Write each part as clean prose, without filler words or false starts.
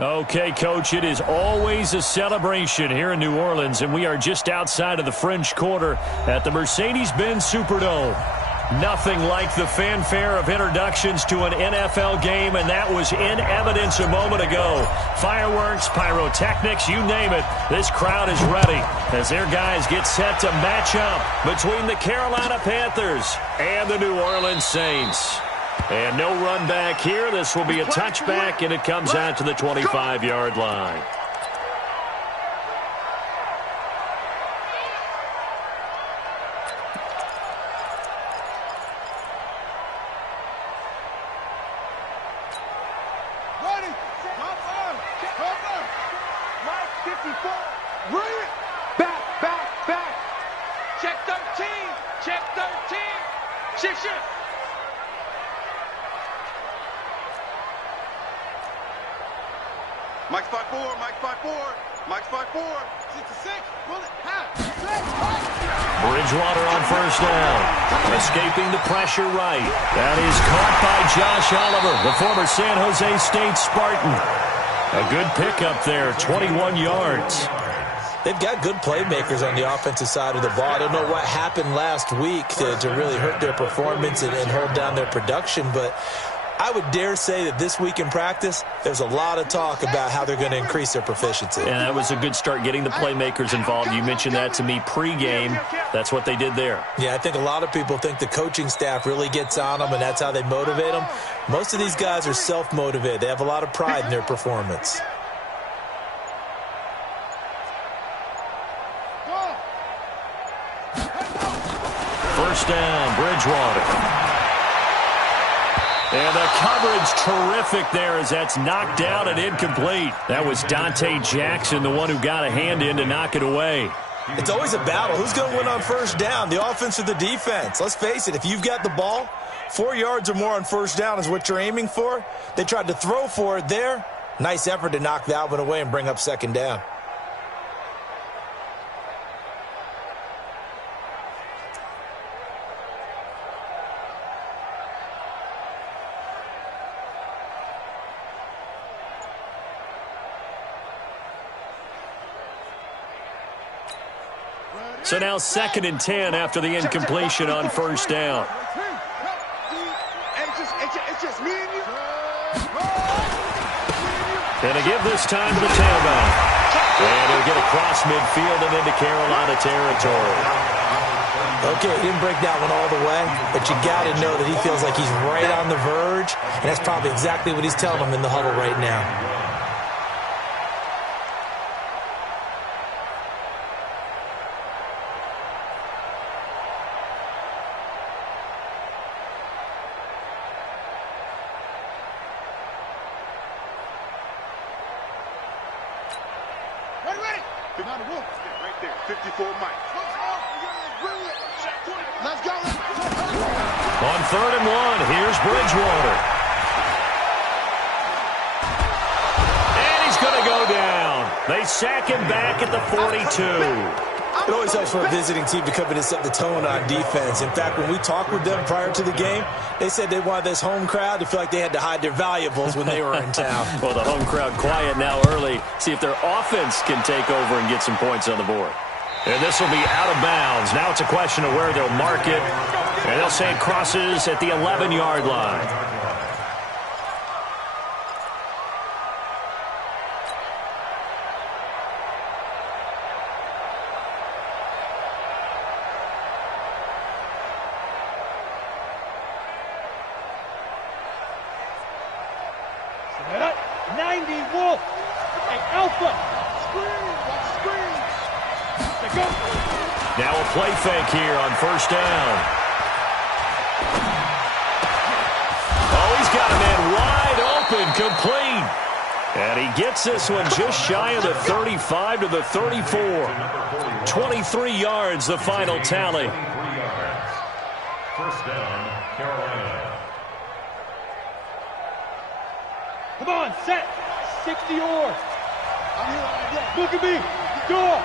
Okay, Coach, it is always a celebration here in New Orleans, and we are just outside of the French Quarter at the Mercedes-Benz Superdome. Nothing like the fanfare of introductions to an NFL game, and that was in evidence a moment ago. Fireworks, pyrotechnics, you name it. This crowd is ready as their guys get set to match up between the Carolina Panthers and the New Orleans Saints. And no run back here. This will be a touchback, and it comes out to the 25-yard line. Check 13. Check 13. Shift. Mike's 5-4. Mike's 5-4. Mike's 5-4. 66. Bullet. Half. Bridgewater on first down. Escaping the pressure right. That is caught by Josh Oliver, the former San Jose State Spartan. A good pickup there, 21 yards. They've got good playmakers on the offensive side of the ball. I don't know what happened last week to really hurt their performance and hold down their production, but I would dare say that this week in practice, there's a lot of talk about how they're going to increase their proficiency. And that was a good start, getting the playmakers involved. You mentioned that to me pregame. That's what they did there. Yeah, I think a lot of people think the coaching staff really gets on them, and that's how they motivate them. Most of these guys are self-motivated. They have a lot of pride in their performance. First down, Bridgewater. And the coverage terrific there as that's knocked down and incomplete. That was Dante Jackson, the one who got a hand in to knock it away. It's always a battle. Who's going to win on first down, the offense or the defense? Let's face it, if you've got the ball, 4 yards or more on first down is what you're aiming for. They tried to throw for it there. Nice effort to knock that one away and bring up second down. So now 2nd and 10 after the incompletion on first down. And to give this time to the tailback. And he'll get across midfield and into Carolina territory. Okay, he didn't break that one all the way, but you got to know that he feels like he's right on the verge, and that's probably exactly what he's telling them in the huddle right now. Right there, 54 Mike. Let's go. On 3rd and 1, here's Bridgewater. And he's going to go down. They sack him back at the 42. It always helps for a visiting team to come in and set the tone on defense. In fact, when we talked with them prior to the game, they said they wanted this home crowd to feel like they had to hide their valuables when they were in town. Well, the home crowd quiet now early. See if their offense can take over and get some points on the board. And this will be out of bounds. Now it's a question of where they'll mark it. And they'll say it crosses at the 11-yard line. Now a play fake here on first down. Oh, he's got a man wide open, complete. And he gets this one just shy of the 35 to the 34. 23 yards, the final tally. First down, Carolina. Come on, set. 60 yours. Look at me. Go.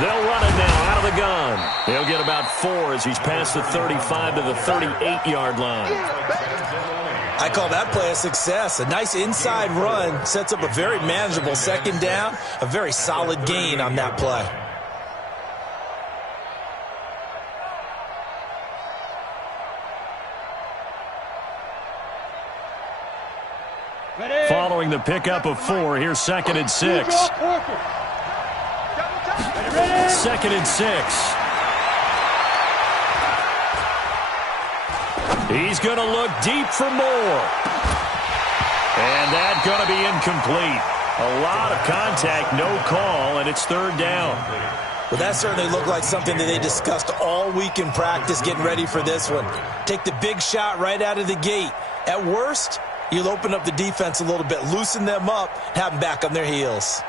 They'll run it now out of the gun. He'll get about 4 as he's past the 35 to the 38-yard line. I call that play a success. A nice inside run sets up a very manageable second down, a very solid gain on that play. Following the pickup of 4, here's 2nd and 6. 2nd and 6. He's going to look deep for more. And that's going to be incomplete. A lot of contact, no call, and it's 3rd down. Well, that certainly looked like something that they discussed all week in practice getting ready for this one. Take the big shot right out of the gate. At worst, you'll open up the defense a little bit, loosen them up, have them back on their heels.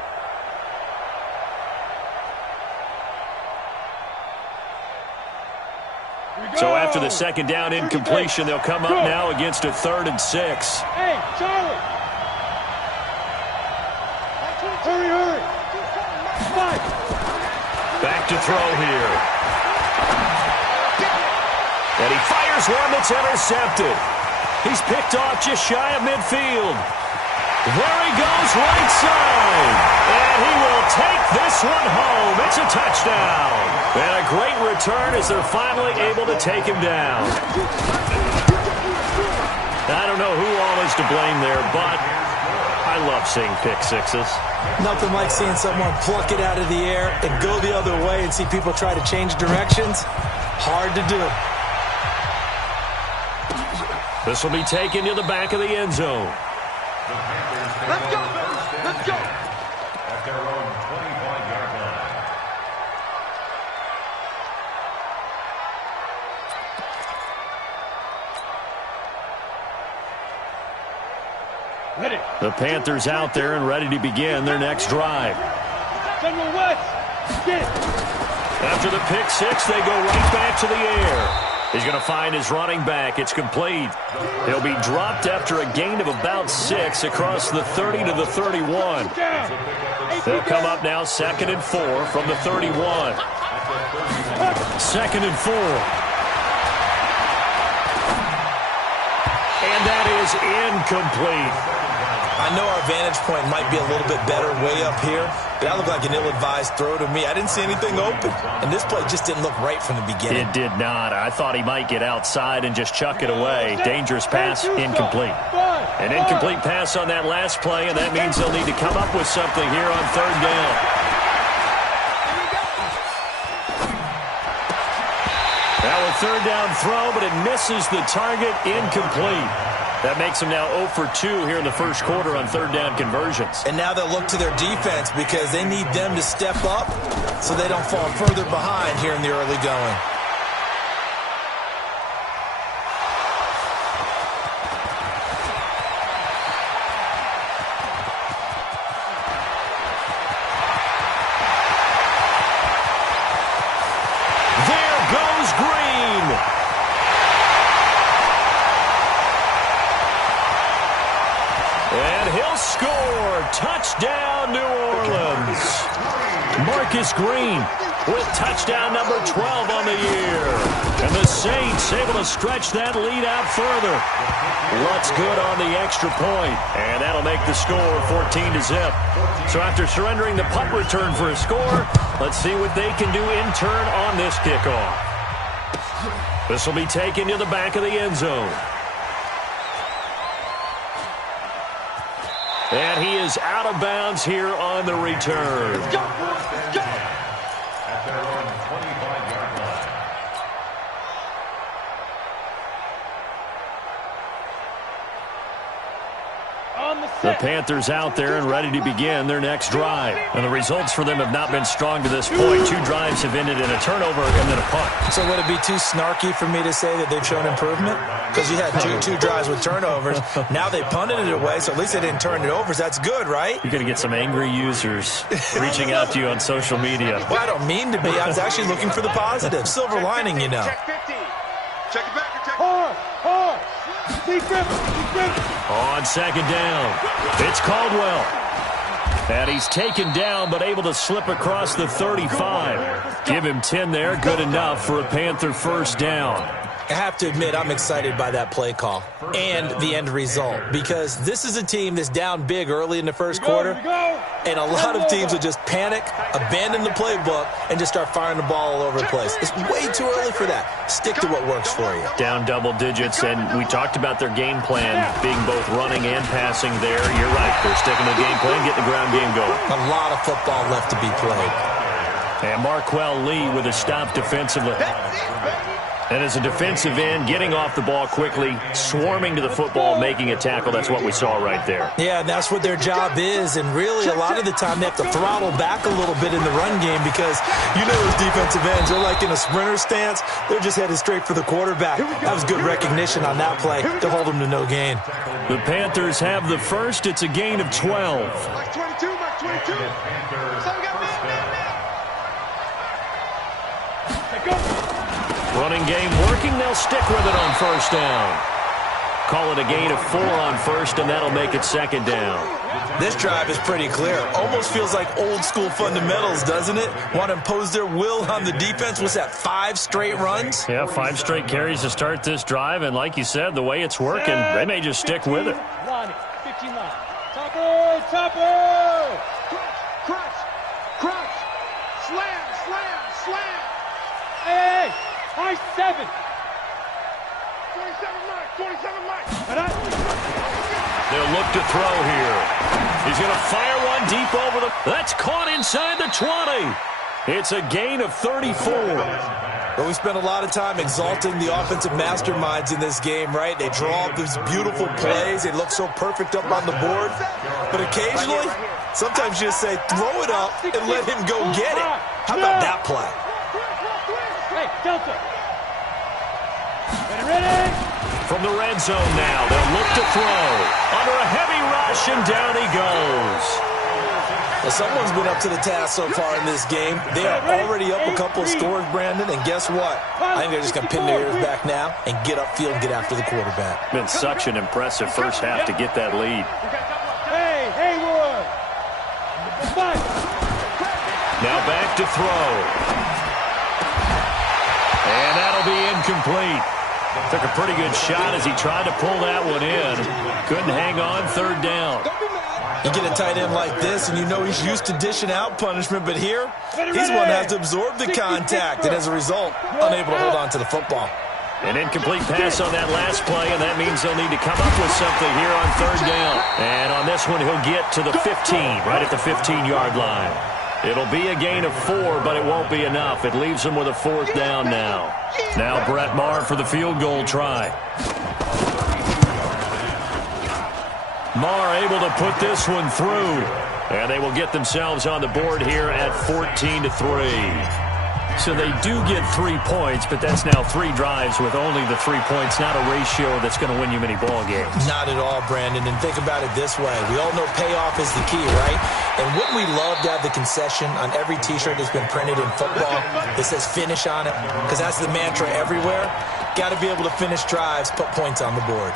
So after the 2nd down incompletion, they'll come up now against a 3rd and 6. Hey, Charlie! Hurry! Back to throw here. And he fires one that's intercepted. He's picked off just shy of midfield. There he goes, right side. And he will take this one home. It's a touchdown. And a great return as they're finally able to take him down. I don't know who all is to blame there, but I love seeing pick sixes. Nothing like seeing someone pluck it out of the air and go the other way and see people try to change directions. Hard to do. This will be taken to the back of the end zone. Let's go! Let's go! At their own 25-yard line. Ready. The Panthers out there and ready to begin their next drive. General West. Get. After the pick six, they go right back to the air. He's going to find his running back. It's complete. He'll be dropped after a gain of about 6 across the 30 to the 31. They'll come up now 2nd and 4 from the 31. 2nd and 4. And that is incomplete. I know our vantage point might be a little bit better way up here, but that looked like an ill-advised throw to me. I didn't see anything open, and this play just didn't look right from the beginning. It did not. I thought he might get outside and just chuck it away. Dangerous pass, incomplete. An incomplete pass on that last play, and that means they'll need to come up with something here on 3rd down. Now a 3rd down throw, but it misses the target, incomplete. That makes them now 0 for 2 here in the first quarter on 3rd down conversions. And now they'll look to their defense because they need them to step up so they don't fall further behind here in the early going. There goes Green. And he'll score. Touchdown, New Orleans. Marcus Green with touchdown number 12 on the year. And the Saints able to stretch that lead out further. Lutz good on the extra point. And that'll make the score 14-0. So after surrendering the punt return for a score, let's see what they can do in turn on this kickoff. This will be taken to the back of the end zone. And he is out of bounds here on the return. Let's go! Let's go! At their own 25-yard line. The Panthers out there and ready to begin their next drive. And the results for them have not been strong to this point. 2 drives have ended in a turnover and then a punt. So would it be too snarky for me to say that they've shown improvement? Because you had two drives with turnovers. Now they punted it away, so at least they didn't turn it over. So that's good, right? You're going to get some angry users reaching out to you on social media. Well, I don't mean to be. I was actually looking for the positive. Silver lining, you know. Check 15. Check it back. Check it. Hard. Deep grip. On 2nd down, it's Caldwell. And he's taken down but able to slip across the 35. Give him 10 there, good enough for a Panther first down. I have to admit, I'm excited by that play call and the end result because this is a team that's down big early in the first quarter, and a lot of teams will just panic, abandon the playbook, and just start firing the ball all over the place. It's way too early for that. Stick to what works for you. Down double digits, and we talked about their game plan being both running and passing there. You're right. They're sticking to the game plan, getting the ground game going. A lot of football left to be played. And Marquell Lee with a stop defensively. And as a defensive end, getting off the ball quickly, swarming to the football, making a tackle, that's what we saw right there. Yeah, that's what their job is, and really a lot of the time they have to throttle back a little bit in the run game because you know those defensive ends, they're like in a sprinter stance. They're just headed straight for the quarterback. That was good recognition on that play to hold them to no gain. The Panthers have the first. It's a gain of 12. Mike 22, Mike 22. So we got Running game working. They'll stick with it on first down. Call it a gain of 4 on first, and that'll make it second down. This drive is pretty clear. Almost feels like old school fundamentals, doesn't it? Want to impose their will on the defense. What's that, 5 straight runs? Yeah, 5 straight carries to start this drive, and like you said, the way it's working, they may just stick with it. 15 line. Topper, topper! crunch, crunch, slam, slam, slam. Hey, high 7. 27 Mike, 27 Mike. They'll look to throw here. He's going to fire one deep over the... That's caught inside the 20. It's a gain of 34. But we spent a lot of time exalting the offensive masterminds in this game, right? They draw up these beautiful plays. They look so perfect up on the board. But occasionally, sometimes you just say, throw it up and let him go get it. How about that play? Hey, Delta. Ready? From the red zone now, they'll look to throw. Under a heavy rush, and down he goes. Well, someone's been up to the task so far in this game. They are already up a couple of scores, Brandon, and guess what? I think they're just going to pin their ears back now and get upfield and get after the quarterback. Been such an impressive first half to get that lead. Hey, Haywood. Now back to throw. And that'll be incomplete. Took a pretty good shot as he tried to pull that one in. Couldn't hang on, third down. You get a tight end like this, and you know he's used to dishing out punishment, but here, he's one that has to absorb the contact, and as a result, unable to hold on to the football. An incomplete pass on that last play, and that means they'll need to come up with something here on third down. And on this one, he'll get to the 15, right at the 15-yard line. It'll be a gain of 4, but it won't be enough. It leaves them with a fourth down now. Now Brett Maher for the field goal try. Maher able to put this one through. And they will get themselves on the board here at 14-3. So they do get 3 points, but that's now 3 drives with only the 3 points, not a ratio that's going to win you many ball games. Not at all, Brandon. And think about it this way. We all know payoff is the key, right? And wouldn't we love to have the concession on every T-shirt that's been printed in football that says finish on it? Because that's the mantra everywhere. Got to be able to finish drives, put points on the board.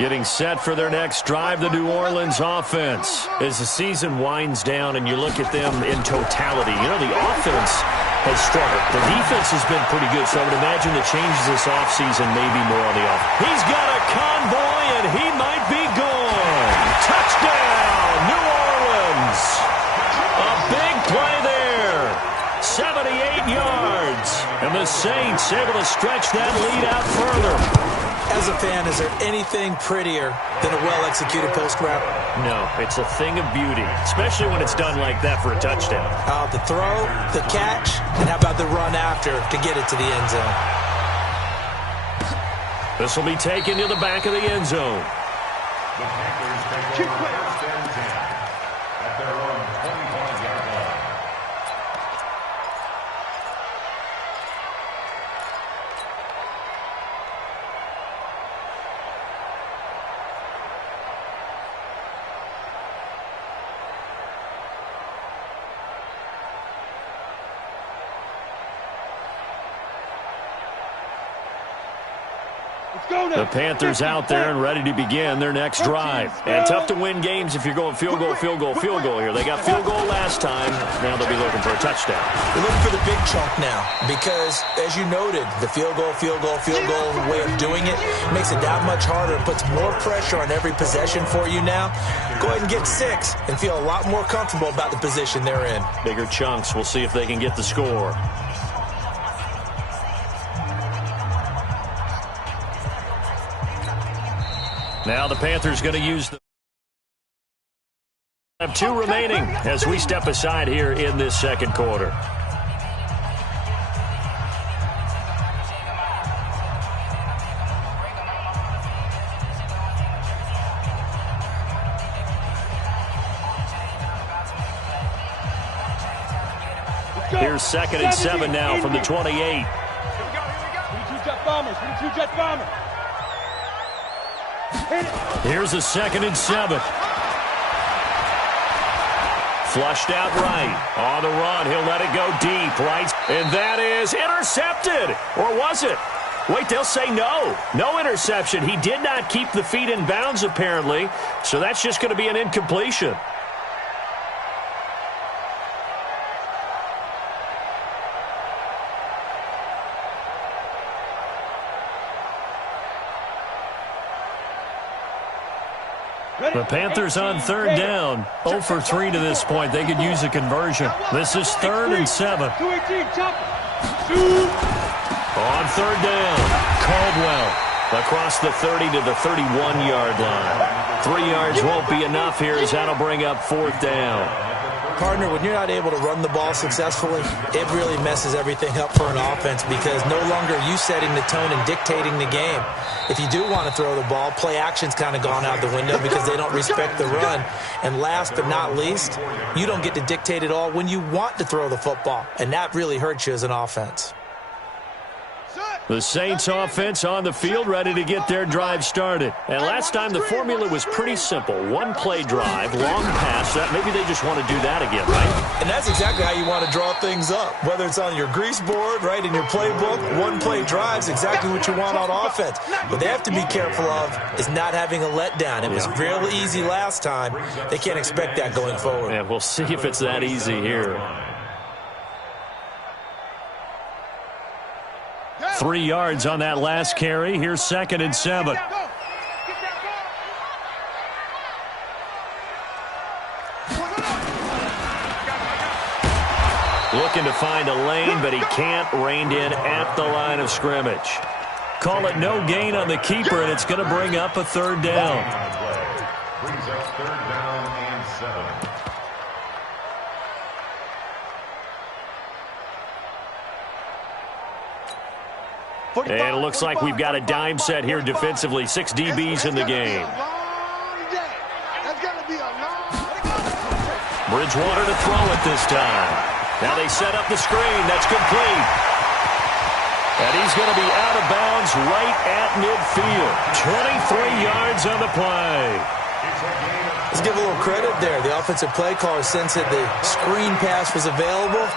Getting set for their next drive, the New Orleans offense. As the season winds down and you look at them in totality, you know, the offense has struggled. The defense has been pretty good, so I would imagine the changes this offseason may be more on the offense. He's got a convoy, and he might be gone. Touchdown, New Orleans. A big play there. 78 yards. And the Saints able to stretch that lead out further. As a fan, is there anything prettier than a well-executed post route? No, it's a thing of beauty, especially when it's done like that for a touchdown. The throw, the catch, and how about the run after to get it to the end zone? This will be taken to the back of the end zone. The Panthers take over first and 10 at their own 25-yard line. Let's go now. The Panthers out there and ready to begin their next drive. And tough to win games if you're going field goal, field goal, field goal here. They got field goal last time. Now they'll be looking for a touchdown. They're looking for the big chunk now because, as you noted, the field goal way of doing it makes it that much harder and puts more pressure on every possession for you now. Go ahead and get 6 and feel a lot more comfortable about the position they're in. Bigger chunks. We'll see if they can get the score. Now the Panthers going to use the... have 2 remaining as we step aside here in this second quarter. Here's 2nd and 7 now from the 28. 22 Jet Bombers. 22 Jet Bombers. Here's a 2nd and 7. Flushed out right. On the run. He'll let it go deep. Right. And that is intercepted. Or was it? Wait, they'll say no. No interception. He did not keep the feet in bounds, apparently. So that's just going to be an incompletion. The Panthers on 3rd down. 0 for 3 to this point. They could use a conversion. This is 3rd and 7. 218, chopper. On 3rd down, Caldwell across the 30 to the 31-yard line. 3 yards won't be enough here as that'll bring up 4th down. Partner, when you're not able to run the ball successfully, it really messes everything up for an offense because no longer are you setting the tone and dictating the game. If you do want to throw the ball, play action's kind of gone out the window because they don't respect the run. And last but not least, you don't get to dictate it all when you want to throw the football, and that really hurts you as an offense. The Saints offense on the field ready to get their drive started. And last time the formula was pretty simple. 1 play drive, long pass. Maybe they just want to do that again, right? And that's exactly how you want to draw things up. Whether it's on your grease board, right, in your playbook, 1 play drive is exactly what you want on offense. What they have to be careful of is not having a letdown. It was real easy last time. They can't expect that going forward. Yeah, we'll see if it's that easy here. 3 yards on that last carry. Here's 2nd and 7. Looking to find a lane, but he can't. Reined in at the line of scrimmage. Call it no gain on the keeper, and it's going to bring up a 3rd down. Brings up 3rd down and 7. And it looks like we've got a dime set here defensively. 6 DBs in the game. Bridgewater to throw it this time. Now they set up the screen. That's complete. And he's going to be out of bounds right at midfield. 23 yards on the play. Let's give a little credit there. The offensive play caller sensed that the screen pass was available.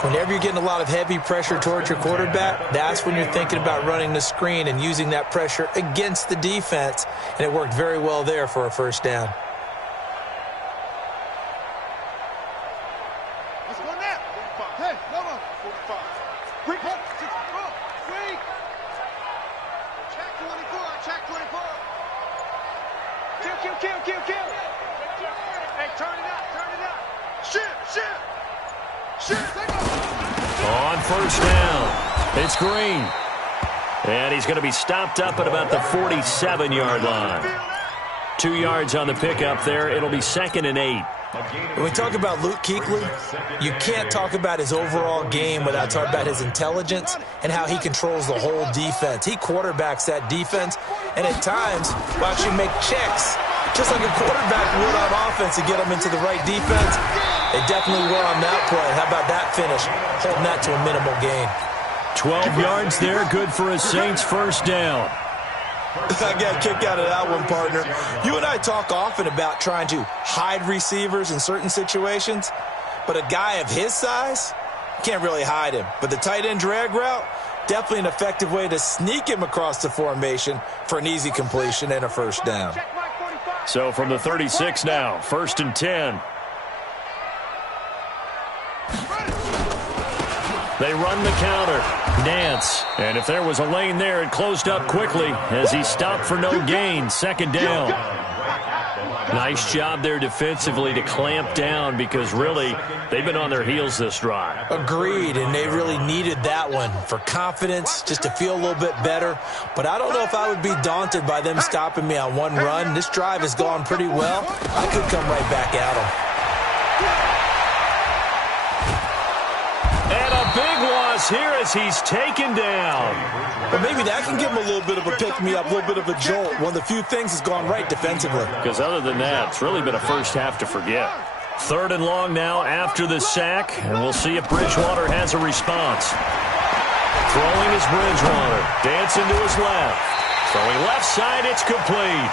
Whenever you're getting a lot of heavy pressure towards your quarterback, that's when you're thinking about running the screen and using that pressure against the defense. And it worked very well there for a 1st down. Let's go now. 45. Hey, no, 45. Quick. Quick. Check 24. Check 24. Kill. Hey, turn it out. Shit. On 1st down, it's Green. And he's going to be stopped up at about the 47-yard line. 2 yards on the pickup there. It'll be 2nd and 8. When we talk about Luke Kuechly, you can't talk about his overall game without talking about his intelligence and how he controls the whole defense. He quarterbacks that defense, and at times will actually make checks, just like a quarterback would on offense to get them into the right defense. They definitely were on that play. How about that finish, holding that to a minimal gain. 12 yards there, good for a Saints 1st down. I got a kick out of that one, partner. You and I talk often about trying to hide receivers in certain situations, but a guy of his size, can't really hide him. But the tight end drag route, definitely an effective way to sneak him across the formation for an easy completion and a first down. So from the 36 now, 1st and 10. They run the counter. Nance. And if there was a lane there, it closed up quickly as he stopped for no gain. 2nd down. Nice job there defensively to clamp down because really they've been on their heels this drive. Agreed, and they really needed that one for confidence, just to feel a little bit better. But I don't know if I would be daunted by them stopping me on one run. This drive has gone pretty well. I could come right back at them. And a big loss here as he's taken down. But maybe that can give him a little bit of a pick-me-up, a little bit of a jolt. One of the few things has gone right defensively. Because other than that, it's really been a first half to forget. 3rd and long now after the sack, and we'll see if Bridgewater has a response. Throwing is Bridgewater. Dancing to his left. Throwing left side, it's complete.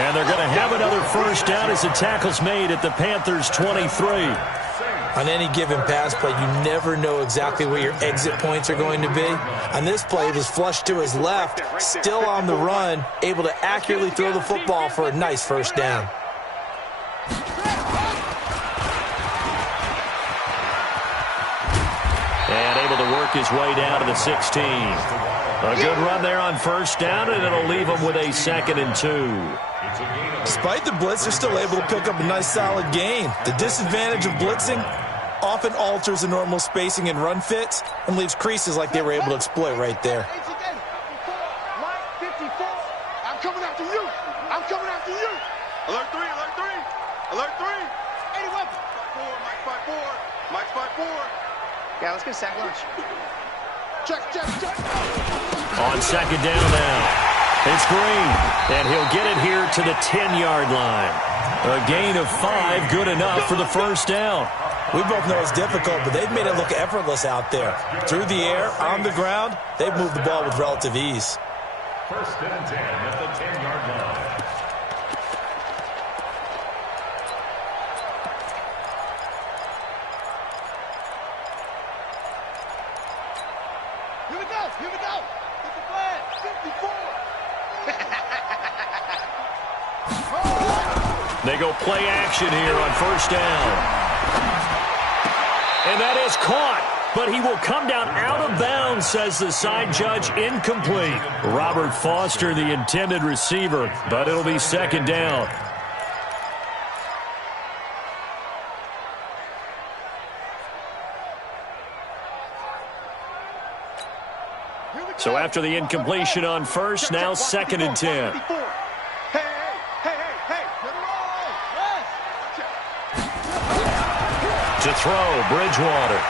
And they're going to have another first down as the tackle's made at the Panthers' 23. On any given pass play, you never know exactly where your exit points are going to be. On this play, it was flushed to his left, still on the run, able to accurately throw the football for a nice first down. And able to work his way down to the 16. A good run there on first down, and it'll leave him with a 2nd and 2. Despite the blitz, they're still able to pick up a nice solid gain. The disadvantage of blitzing often alters the normal spacing and run fits and leaves creases like they were able to exploit right there. I'm coming after you. I'm coming after you. Alert 3, alert 3. Alert 3. 81. 5-4, Mike 5-4. Yeah, let's get sack lunch. Check. On 2nd down now. It's Green, and he'll get it here to the 10-yard line. A gain of 5, good enough for the first down. We both know it's difficult, but they've made it look effortless out there. Through the air, on the ground, they've moved the ball with relative ease. 1st and 10 at the 10-yard line. Here we go. Get the flag. 54. They go play action here on first down. And that is caught, but he will come down out of bounds, says the side judge, incomplete. Robert Foster, the intended receiver, but it'll be 2nd down. So after the incompletion on first, now 2nd and 10. To throw, Bridgewater.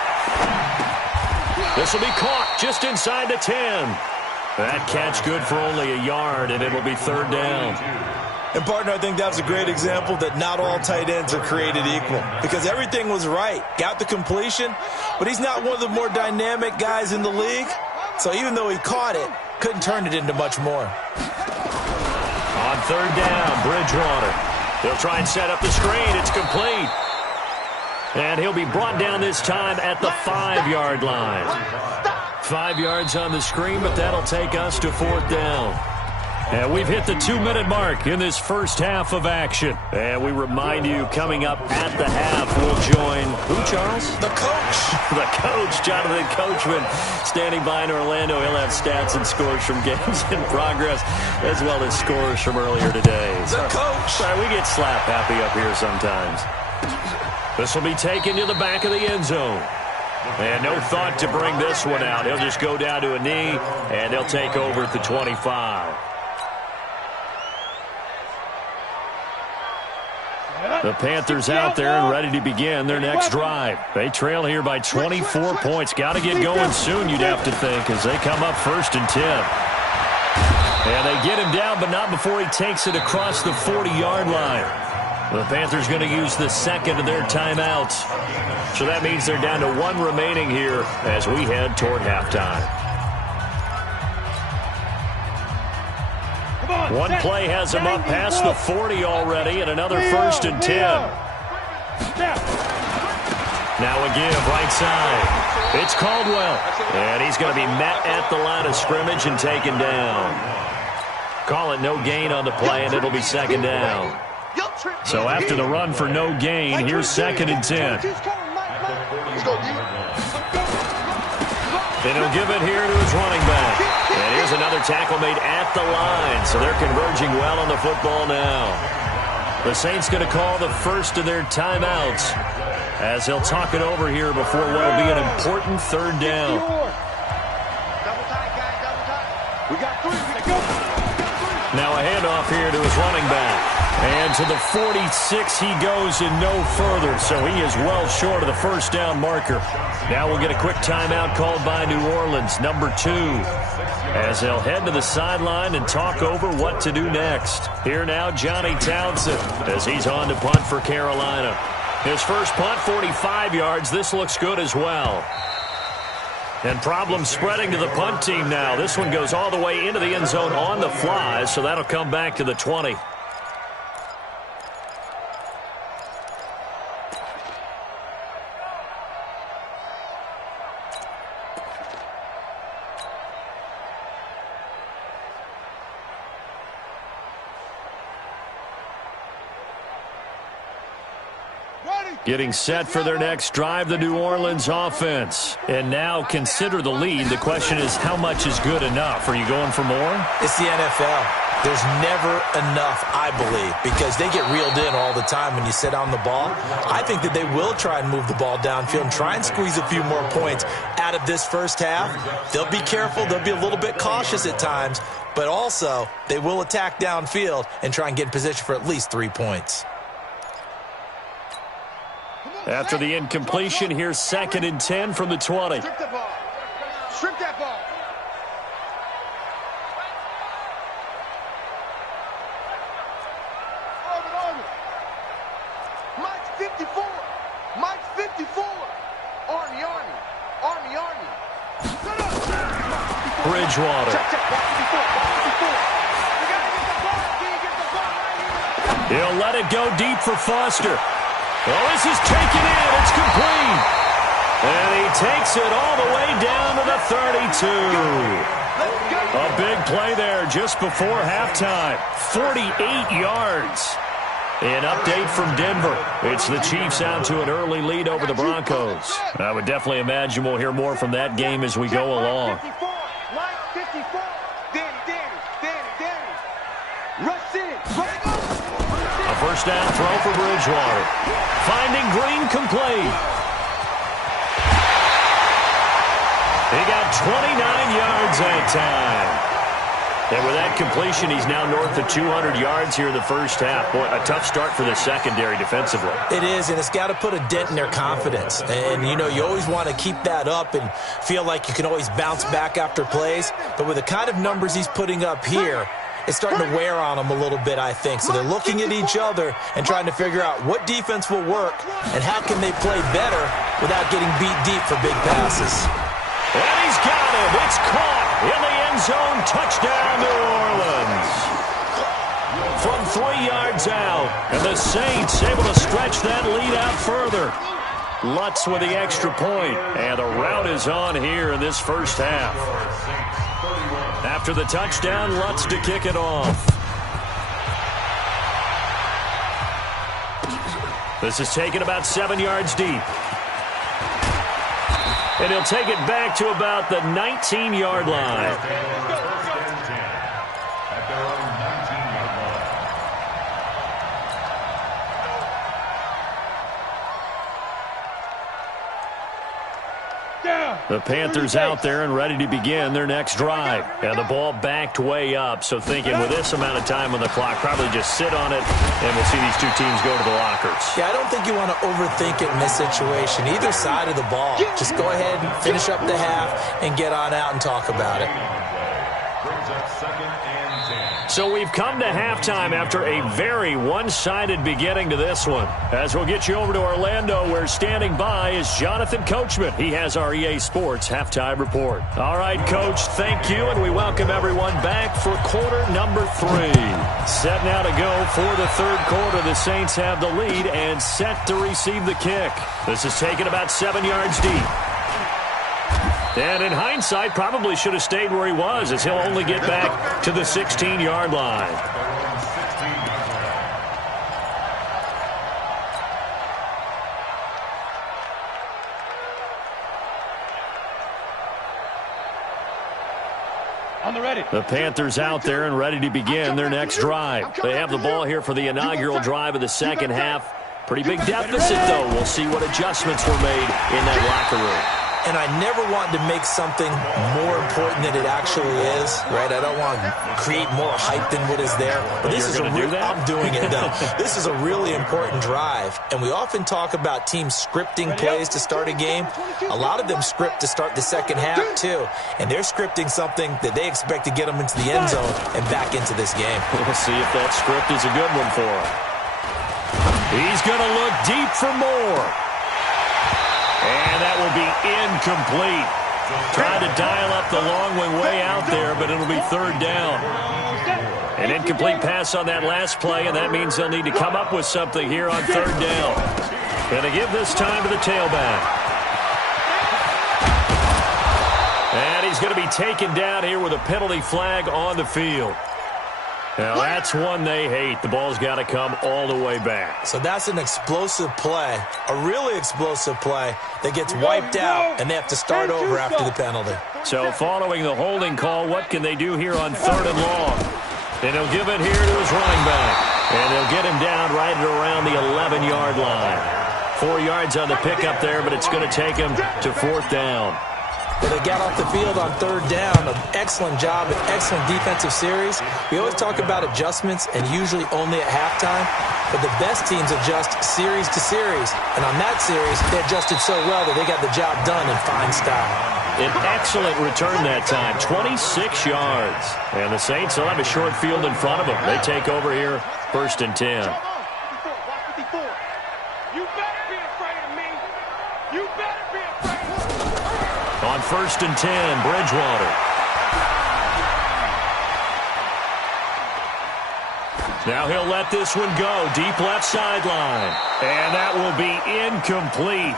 This will be caught just inside the 10. That catch good for only a yard, and it'll be 3rd down. And, partner, I think that was a great example that not all tight ends are created equal because everything was right. Got the completion, but he's not one of the more dynamic guys in the league. So even though he caught it, couldn't turn it into much more. On 3rd down, Bridgewater. They'll try and set up the screen. It's complete. And he'll be brought down this time at the 5-yard line. 5 yards on the screen, but that'll take us to 4th down. And we've hit the 2-minute mark in this first half of action. And we remind you, coming up at the half, we'll join who, Charles? The coach. The coach, Jonathan Coachman, standing by in Orlando. He'll have stats and scores from games in progress, as well as scores from earlier today. The coach. Sorry, we get slap happy up here sometimes. This will be taken to the back of the end zone. And no thought to bring this one out. He'll just go down to a knee, and they'll take over at the 25. The Panthers out there and ready to begin their next drive. They trail here by 24 points. Got to get going soon, you'd have to think, as they come up 1st and 10. And they get him down, but not before he takes it across the 40-yard line. The Panthers going to use the 2nd of their timeouts. So that means they're down to 1 remaining here as we head toward halftime. One play has him up past the 40 already, and another 1st and 10. Now a give right side. It's Caldwell, and he's going to be met at the line of scrimmage and taken down. Call it no gain on the play, and it'll be second down. So after the run for no gain, here's 2nd and 10. And he'll give it here to his running back. And here's another tackle made at the line, so they're converging well on the football now. The Saints going to call the first of their timeouts as they'll talk it over here before what will be an important 3rd down. Now a handoff here to his running back. And to the 46 he goes and no further, so he is well short of the first down marker. Now we'll get a quick timeout called by New Orleans, number 2, as they'll head to the sideline and talk over what to do next. Here now, Johnny Townsend, as he's on to punt for Carolina. His first punt, 45 yards. This looks good as well. And problems spreading to the punt team now. This one goes all the way into the end zone on the fly, so that'll come back to the 20. Getting set for their next drive, the New Orleans offense. And now consider the lead. The question is, how much is good enough? Are you going for more? It's the NFL. There's never enough, I believe, because they get reeled in all the time when you sit on the ball. I think that they will try and move the ball downfield and try and squeeze a few more points out of this first half. They'll be careful. They'll be a little bit cautious at times, but also they will attack downfield and try and get in position for at least 3 points. After the incompletion, here's 2nd and 10 from the 20. Strip that ball. Strip that ball. Mike's 54. Mike's 54. Army. Bridgewater. He'll let it go deep for Foster. Well, this is taken in. It's complete. And he takes it all the way down to the 32. A big play there just before halftime. 48 yards. An update from Denver. It's the Chiefs out to an early lead over the Broncos. I would definitely imagine we'll hear more from that game as we go along. A first down throw for Bridgewater. Finding Green complete. He got 29 yards that time. And with that completion, he's now north of 200 yards here in the first half. Boy, a tough start for the secondary defensively. It is, and it's got to put a dent in their confidence. And, you know, you always want to keep that up and feel like you can always bounce back after plays. But with the kind of numbers he's putting up here, it's starting to wear on them a little bit, I think. So they're looking at each other and trying to figure out what defense will work and how can they play better without getting beat deep for big passes. And he's got it. It's caught in the end zone. Touchdown, New Orleans. From 3 yards out. And the Saints able to stretch that lead out further. Lutz with the extra point. And the rout is on here in this first half. After the touchdown, Lutz to kick it off. This is taken about 7 yards deep. And he'll take it back to about the 19-yard line. The Panthers out there and ready to begin their next drive. And the ball backed way up, so thinking with this amount of time on the clock, probably just sit on it, and we'll see these two teams go to the lockers. Yeah, I don't think you want to overthink it in this situation. Either side of the ball. Just go ahead and finish up the half and get on out and talk about it. So we've come to halftime after a very one-sided beginning to this one. As we'll get you over to Orlando, where standing by is Jonathan Coachman. He has our EA Sports Halftime Report. All right, Coach, thank you, and we welcome everyone back for quarter number 3. Set now to go for the third quarter. The Saints have the lead and set to receive the kick. This is taken about 7 yards deep. And in hindsight, probably should have stayed where he was, as he'll only get back to the 16-yard line. The Panthers out there and ready to begin their next drive. They have the ball here for the inaugural drive of the second half. Pretty big deficit, though. We'll see what adjustments were made in that locker room. And I never want to make something more important than it actually is, right? I don't want to create more hype than what is there. But this is I'm doing it, though. This is a really important drive. And we often talk about teams scripting plays to start a game. A lot of them script to start the second half, too. And they're scripting something that they expect to get them into the end zone and back into this game. We'll see if that script is a good one for him. He's going to look deep for more. And that will be incomplete. Tried to dial up the long one way out there, but it'll be third down. An incomplete pass on that last play, and that means they'll need to come up with something here on third down. Going to give this time to the tailback. And he's going to be taken down here with a penalty flag on the field. Now, that's one they hate. The ball's got to come all the way back. So that's an explosive play, a really explosive play that gets wiped out, and they have to start over after the penalty. So following the holding call, what can they do here on third and long? And he'll give it here to his running back. And they'll get him down right at around the 11-yard line. 4 yards on the pickup there, but it's going to take him to fourth down. Well, they got off the field on third down. An excellent job, an excellent defensive series. We always talk about adjustments, and usually only at halftime. But the best teams adjust series to series. And on that series, they adjusted so well that they got the job done in fine style. An excellent return that time, 26 yards. And the Saints will have a short field in front of them. They take over here, first and 10. On first and 10, Bridgewater. Now he'll let this one go. Deep left sideline. And that will be incomplete.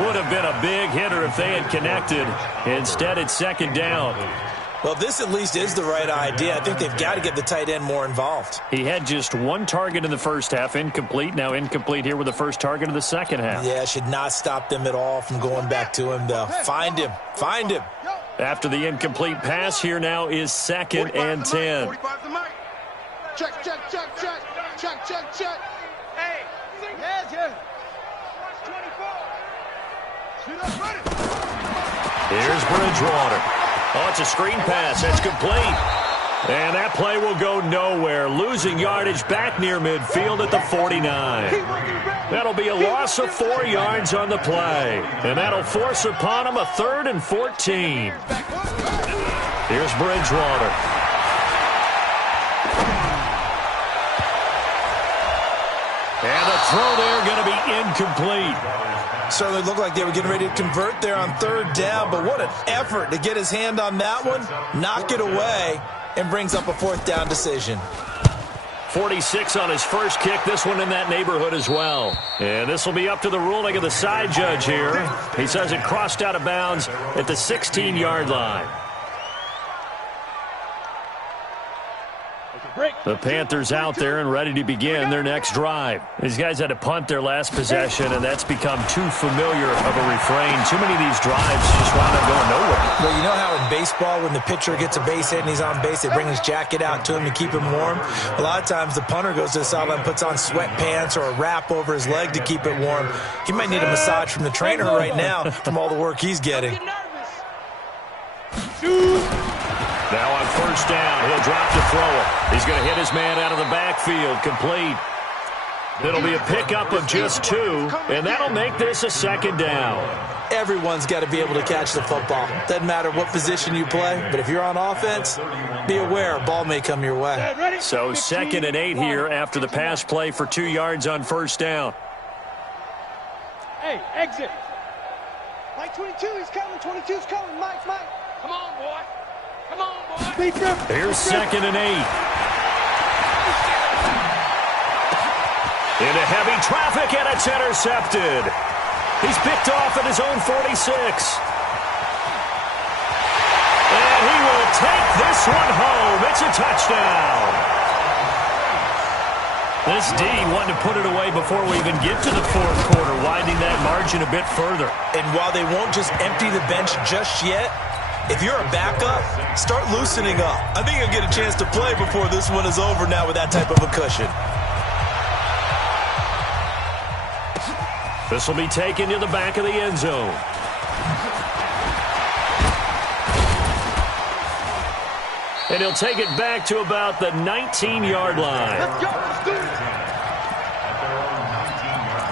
Would have been a big hitter if they had connected. Instead, it's second down. Well, this at least is the right idea. I think they've got to get the tight end more involved. He had just one target in the first half, incomplete. Now incomplete here with the first target of the second half. Yeah, should not stop them at all from going back to him, though. Find him. Find him. After the incomplete pass, here now is second and 10. Check, check, check, check. Check, check, check. Hey. Yeah. 24. Here's Bridgewater. Oh, it's a screen pass. That's complete. And that play will go nowhere. Losing yardage back near midfield at the 49. That'll be a loss of 4 yards on the play. And that'll force upon him a 3rd and 14. Here's Bridgewater. And the throw there going to be incomplete. Certainly looked like they were getting ready to convert there on third down, but what an effort to get his hand on that one, knock it away, and brings up a fourth down decision. 46 on his first kick, this one in that neighborhood as well. And this will be up to the ruling of the side judge here. He says it crossed out of bounds at the 16-yard line. The Panthers out there and ready to begin their next drive. These guys had to punt their last possession, and that's become too familiar of a refrain. Too many of these drives just wound up going nowhere. Well, you know how in baseball, when the pitcher gets a base hit and he's on base, they bring his jacket out to him to keep him warm? A lot of times the punter goes to the sideline, puts on sweatpants or a wrap over his leg to keep it warm. He might need a massage from the trainer right now from all the work he's getting. Now on first down, he'll drop to throw it. He's going to hit his man out of the backfield, complete. It'll be a pickup of just 2, and that'll make this a second down. Everyone's got to be able to catch the football. Doesn't matter what position you play, but if you're on offense, be aware a ball may come your way. So 2nd and 8 here after the pass play for 2 yards on first down. Hey, exit. Mike 22, he's coming. 22's coming. Mike. Come on, boy. Come on, boy. Here's 2nd and 8. Into heavy traffic, and it's intercepted. He's picked off at his own 46. take this one home. It's a touchdown. This D wanted to put it away before we even get to the fourth quarter, widening that margin a bit further. And while they won't just empty the bench just yet, if you're a backup, start loosening up. I think you'll get a chance to play before this one is over now with that type of a cushion. This will be taken to the back of the end zone. And he'll take it back to about the 19-yard line. Let's go. Let's do it. At their own 19-yard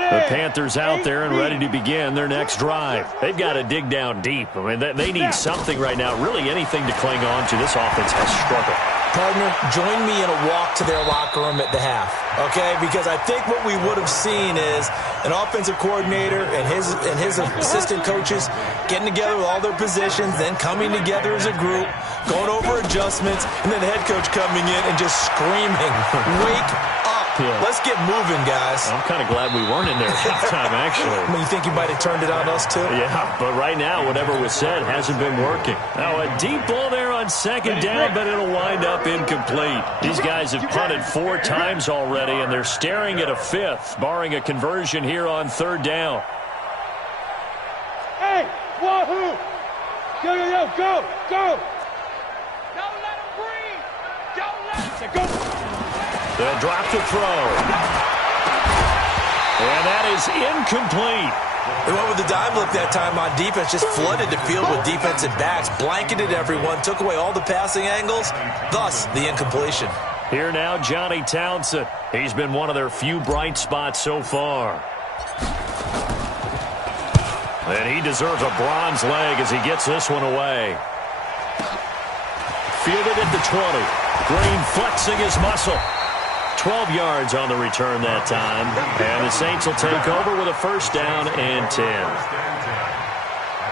line. The Panthers out there and ready to begin their next drive. They've got to dig down deep. I mean, they need something right now, really anything to cling on to. This offense has struggled. Partner, join me in a walk to their locker room at the half, okay? Because I think what we would have seen is an offensive coordinator and his assistant coaches getting together with all their positions, then coming together as a group, going over adjustments, and then the head coach coming in and just screaming, "Wake up. Yeah. Let's get moving, guys." I'm kind of glad we weren't in there at halftime, actually. I mean, you think you might have turned it on us, too? Yeah, but right now, whatever was said hasn't been working. Now, a deep ball there on second down, but it'll wind up incomplete. These guys have punted 4 times already, and they're staring at a 5th, barring a conversion here on third down. Hey, wahoo! Go, go, go, go, go! Don't let him breathe! Don't let him go! They'll drop the throw. And that is incomplete. They went with the dime look that time on defense, just flooded the field with defensive backs, blanketed everyone, took away all the passing angles, thus the incompletion. Here now, Johnny Townsend. He's been one of their few bright spots so far. And he deserves a bronze leg as he gets this one away. Fielded at the 20. Green flexing his muscle. 12 yards on the return that time. And the Saints will take over with a first down and 10. At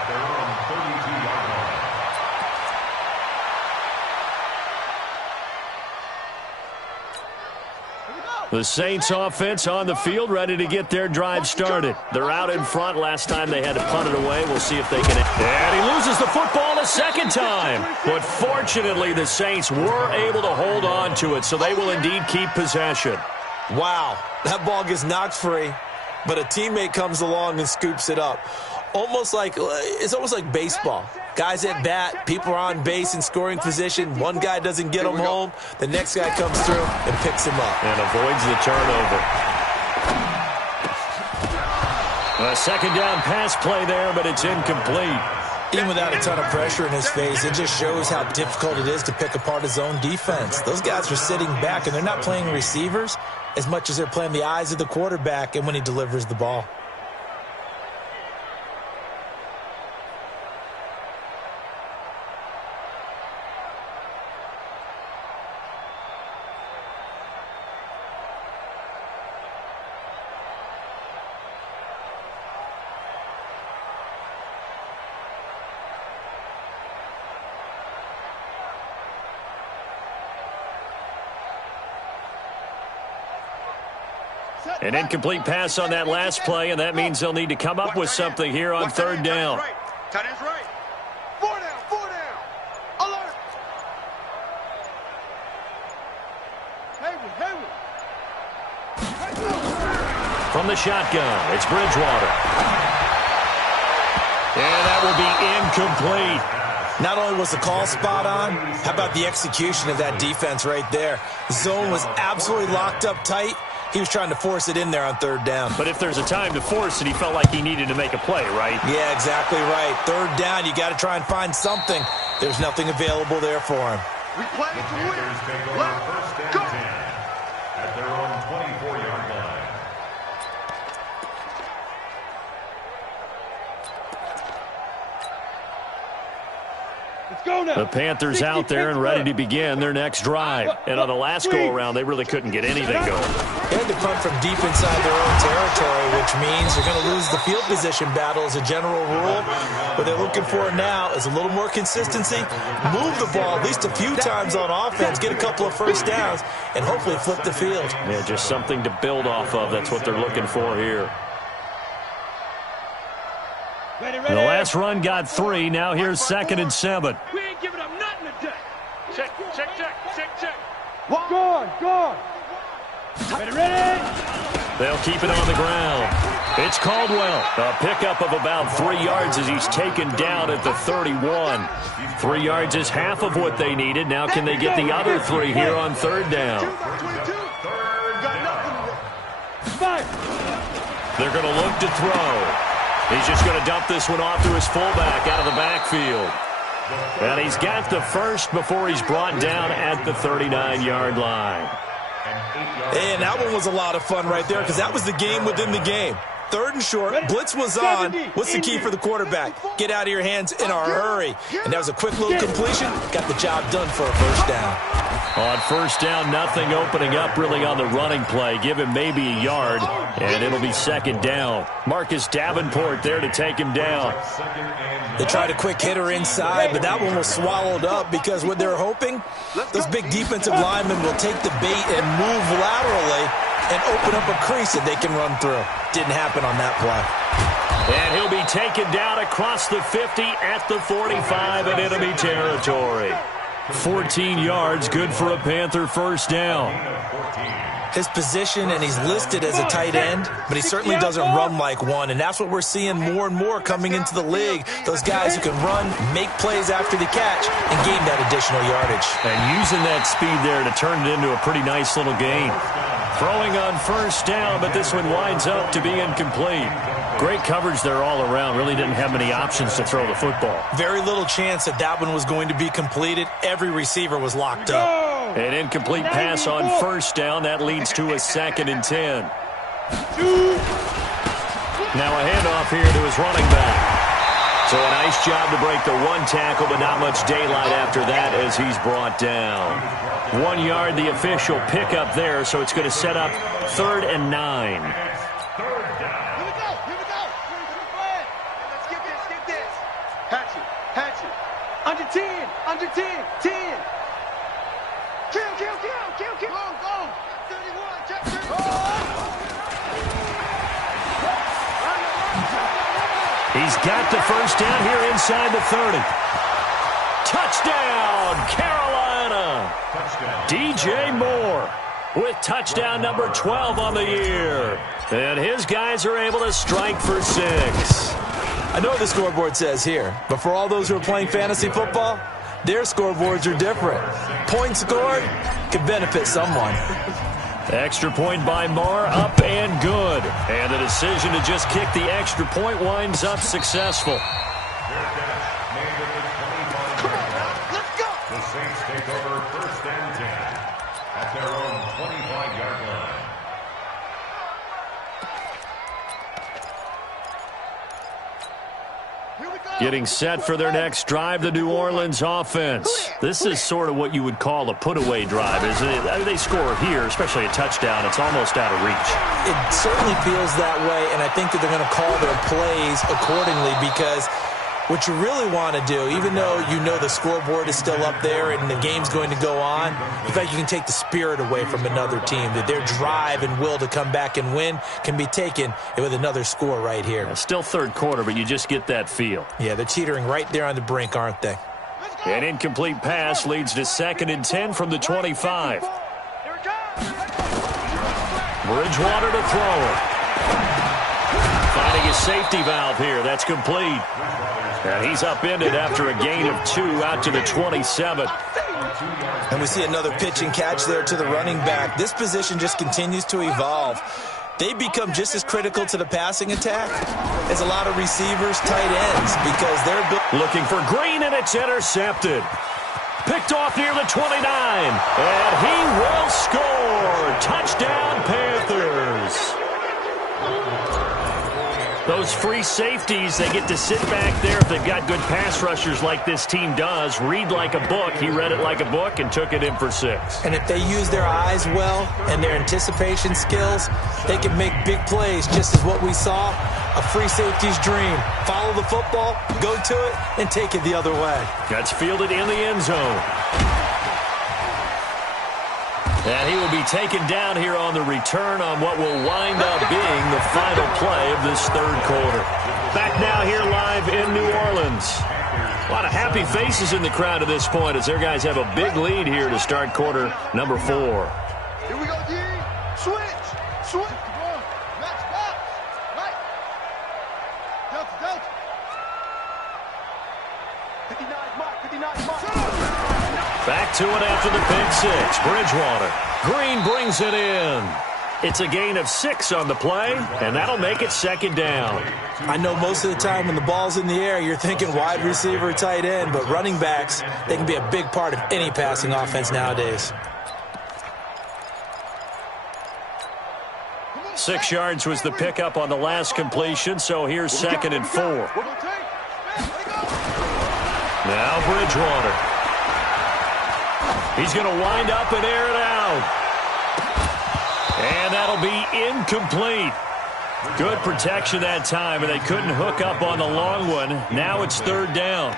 their own 32-yard line. The Saints offense on the field, ready to get their drive started. They're out in front. Last time they had to punt it away. We'll see if they can. And he loses the football a second time. But fortunately, the Saints were able to hold on to it, so they will indeed keep possession. Wow, that ball gets knocked free, but a teammate comes along and scoops it up. It's almost like baseball. Guys at bat, people are on base in scoring position. One guy doesn't get them home. The next guy comes through and picks him up. And avoids the turnover. A second down pass play there, but it's incomplete. Even without a ton of pressure in his face, it just shows how difficult it is to pick apart his own defense. Those guys are sitting back, and they're not playing receivers as much as they're playing the eyes of the quarterback and when he delivers the ball. An incomplete pass on that last play, and that means they'll need to come up with something here on third down. Tight end's right. 4 down, 4 down. Alert. Hayward. From the shotgun, it's Bridgewater. And that will be incomplete. Not only was the call spot on, how about the execution of that defense right there? The zone was absolutely locked up tight. He was trying to force it in there on third down. But if there's a time to force it, he felt like he needed to make a play, right? Yeah, exactly right. Third down, you got to try and find something. There's nothing available there for him. We play The to win. Panthers take over Let's first and go. 10 at their own 24-yard line. Let's go now. The Panthers out there and ready to begin their next drive. And on the last go-around, they really couldn't get anything going. They had to punt from deep inside their own territory, which means they're going to lose the field position battle as a general rule. What they're looking for now is a little more consistency, move the ball at least a few times on offense, get a couple of first downs, and hopefully flip the field. Yeah, just something to build off of. That's what they're looking for here. The last run got 3. Now here's 2nd and 7. We ain't giving up nothing today. Check. Go on. Ready? They'll keep it on the ground. It's Caldwell. A pickup of about 3 yards as he's taken down at the 31. 3 yards is half of what they needed. Now can they get the other 3 here on 3rd down? They're going to look to throw. He's just going to dump this one off to his fullback out of the backfield. And he's got the first before he's brought down at the 39-yard line. And that one was a lot of fun right there because that was the game within the game. 3rd and short, blitz was on. What's the key for the quarterback? Get out of your hands in a hurry. And that was a quick little completion. Got the job done for a 1st down. On 1st down, nothing opening up really on the running play. Give him maybe a yard, and it'll be 2nd down. Marcus Davenport there to take him down. They tried a quick hitter inside, but that one was swallowed up because what they're hoping, those big defensive linemen will take the bait and move laterally and open up a crease that they can run through. Didn't happen on that play. And he'll be taken down across the 50 at the 45 in enemy territory. 14 yards, good for a Panther 1st down. His position, and he's listed as a tight end, but he certainly doesn't run like one, and that's what we're seeing more and more coming into the league. Those guys who can run, make plays after the catch, and gain that additional yardage. And using that speed there to turn it into a pretty nice little gain. Throwing on 1st down, but this one winds up to be incomplete. Great coverage there all around. Really didn't have many options to throw the football. Very little chance that that one was going to be completed. Every receiver was locked up. An incomplete pass on 1st down. That leads to a 2nd and 10. Now a handoff here to his running back. So a nice job to break the 1 tackle, but not much daylight after that as he's brought down. 1 yard, the official pickup there, so it's going to set up 3rd and 9. Hatchet. Under 10. 10. Kill. Go. 31, check. He's got the 1st down here inside the 30. Touchdown, Carolina. DJ Moore with touchdown number 12 on the year. And his guys are able to strike for 6. I know what the scoreboard says here, but for all those who are playing fantasy football, their scoreboards are different. Points scored could benefit someone. Extra point by Moore, up and good. And the decision to just kick the extra point winds up successful. The Saints take over 1st and 10 at their own 25-yard line. Getting set for their next drive, the New Orleans offense. This is sort of what you would call a put-away drive, isn't it? I mean, they score here, especially a touchdown. It's almost out of reach. It certainly feels that way, and I think that they're going to call their plays accordingly because what you really want to do, even though you know the scoreboard is still up there and the game's going to go on, in fact, you can take the spirit away from another team, that their drive and will to come back and win can be taken with another score right here. Yeah, still 3rd quarter, but you just get that feel. Yeah, they're teetering right there on the brink, aren't they? An incomplete pass leads to 2nd and 10 from the 25. Bridgewater to throw it. Finding a safety valve here. That's complete. And he's upended after a gain of 2 out to the 27. And we see another pitch and catch there to the running back. This position just continues to evolve. They become just as critical to the passing attack as a lot of receivers, tight ends, because they're looking for Green, and it's intercepted. Picked off near the 29. And he will score. Touchdown, Panthers. Those free safeties, they get to sit back there if they've got good pass rushers like this team does. Read like a book. He read it like a book and took it in for 6. And if they use their eyes well and their anticipation skills, they can make big plays, just as what we saw, a free safety's dream. Follow the football, go to it, and take it the other way. That's fielded in the end zone. And he will be taken down here on the return on what will wind up being the final play of this third quarter. Back now here live in New Orleans. A lot of happy faces in the crowd at this point as their guys have a big lead here to start quarter number 4. Here we go, D. Switch. Switch. Match box. Right. Delta, Delta. 59 Mike. 59 Mike. Back to it after the pick six. Bridgewater. Green brings it in. It's a gain of 6 on the play, and that'll make it second down. I know most of the time when the ball's in the air, you're thinking wide receiver, tight end, but running backs, they can be a big part of any passing offense nowadays. 6 yards was the pickup on the last completion, so here's second and 4. Now Bridgewater. He's going to wind up and air it out. And that'll be incomplete. Good protection that time, and they couldn't hook up on the long one. Now it's third down.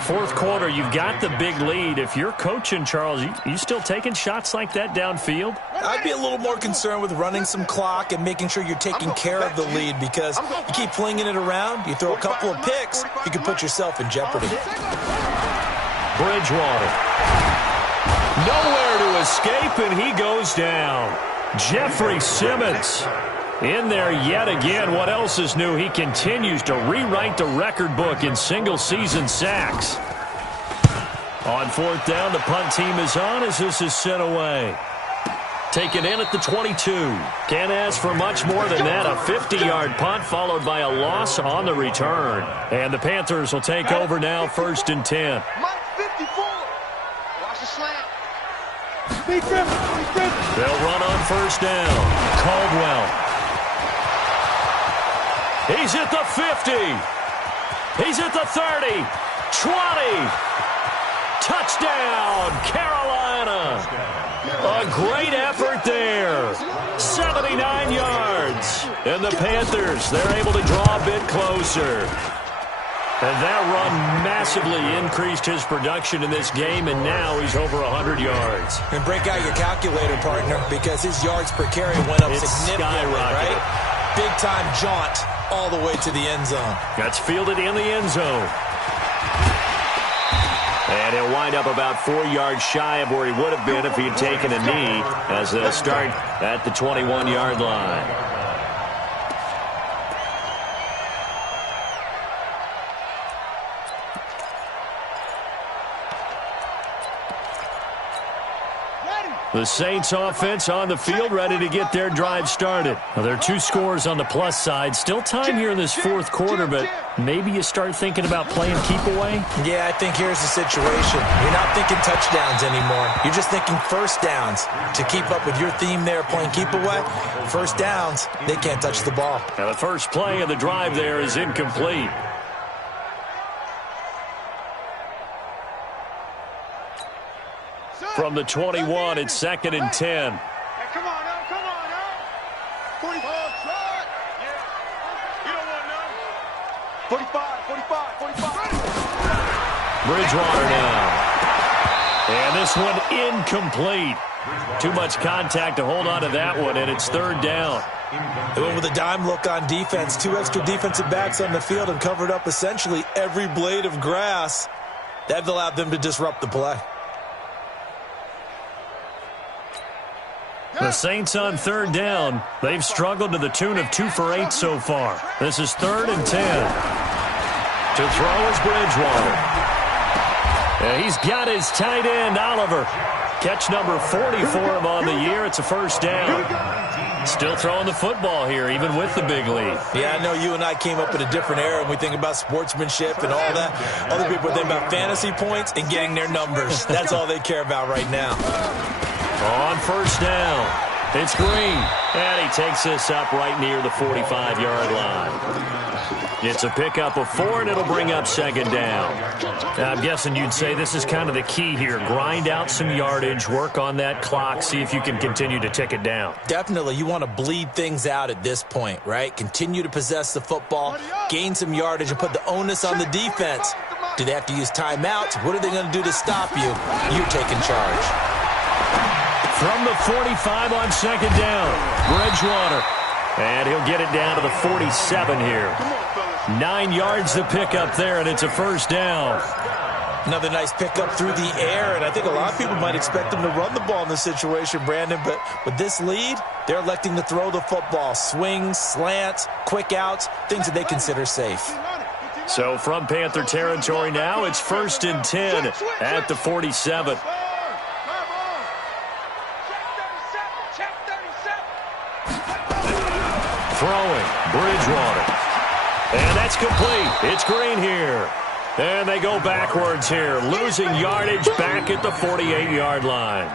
Fourth quarter, you've got the big lead. If you're coaching, Charles, you still taking shots like that downfield? I'd be a little more concerned with running some clock and making sure you're taking care of the lead, because you keep flinging it around, you throw a couple of picks, you can put yourself in jeopardy. Bridgewater. Nowhere to escape, and he goes down. Jeffrey Simmons in there yet again. What else is new? He continues to rewrite the record book in single-season sacks. On fourth down, the punt team is on as this is sent away. Taken in at the 22. Can't ask for much more than that. A 50-yard punt followed by a loss on the return. And the Panthers will take over now, 1st and 10. Mike 54. Watch the slant. They'll run on first down. Caldwell. He's at the 50. He's at the 30. 20. Touchdown, Carolina. A great effort there. 79 yards. And the Panthers, they're able to draw a bit closer. And that run massively increased his production in this game, and now he's over 100 yards. And break out your calculator, partner, because his yards per carry went up significantly, right? Big-time jaunt all the way to the end zone. That's fielded in the end zone. And he'll wind up about 4 yards shy of where he would have been if he had taken a knee, as they'll start at the 21-yard line. The Saints offense on the field, ready to get their drive started. Now, there are 2 scores on the plus side. Still time here in this fourth quarter, but maybe you start thinking about playing keep away? Yeah, I think here's the situation. You're not thinking touchdowns anymore. You're just thinking first downs. To keep up with your theme there, playing keep away, first downs, they can't touch the ball. Now, the first play of the drive there is incomplete. From the 21, it's 2nd and 10. Hey, come on now, come on now. 45, shot. Yeah. You don't want none. 45, 45, 45. Bridgewater now. And this one incomplete. Too much contact to hold on to that one, and it's third down. They went with a dime look on defense. 2 extra defensive backs on the field and covered up essentially every blade of grass. That allowed them to disrupt the play. The Saints on third down. They've struggled to the tune of 2 for 8 so far. This is 3rd and 10. To throw is Bridgewater. And he's got his tight end, Oliver. Catch number 40 for him on the year. It's a first down. Still throwing the football here, even with the big lead. Yeah, I know you and I came up in a different era, and we think about sportsmanship and all that. Other people think about fantasy points and getting their numbers. That's all they care about right now. On first down, it's Green, and he takes this up right near the 45-yard line. It's a pickup of 4, and it'll bring up second down. Now, I'm guessing you'd say this is kind of the key here. Grind out some yardage, work on that clock, see if you can continue to tick it down. Definitely. You want to bleed things out at this point, right? Continue to possess the football, gain some yardage, and put the onus on the defense. Do they have to use timeouts? What are they going to do to stop you? You're taking charge. From the 45 on second down, Bridgewater. And he'll get it down to the 47 here. 9 yards to pick up there, and it's a first down. Another nice pickup through the air, and I think a lot of people might expect him to run the ball in this situation, Brandon, but with this lead, they're electing to throw the football. Swings, slants, quick outs, things that they consider safe. So from Panther territory now, it's 1st and 10 at the 47. Throwing, Bridgewater. And that's complete. It's Green here. And they go backwards here, losing yardage back at the 48-yard line.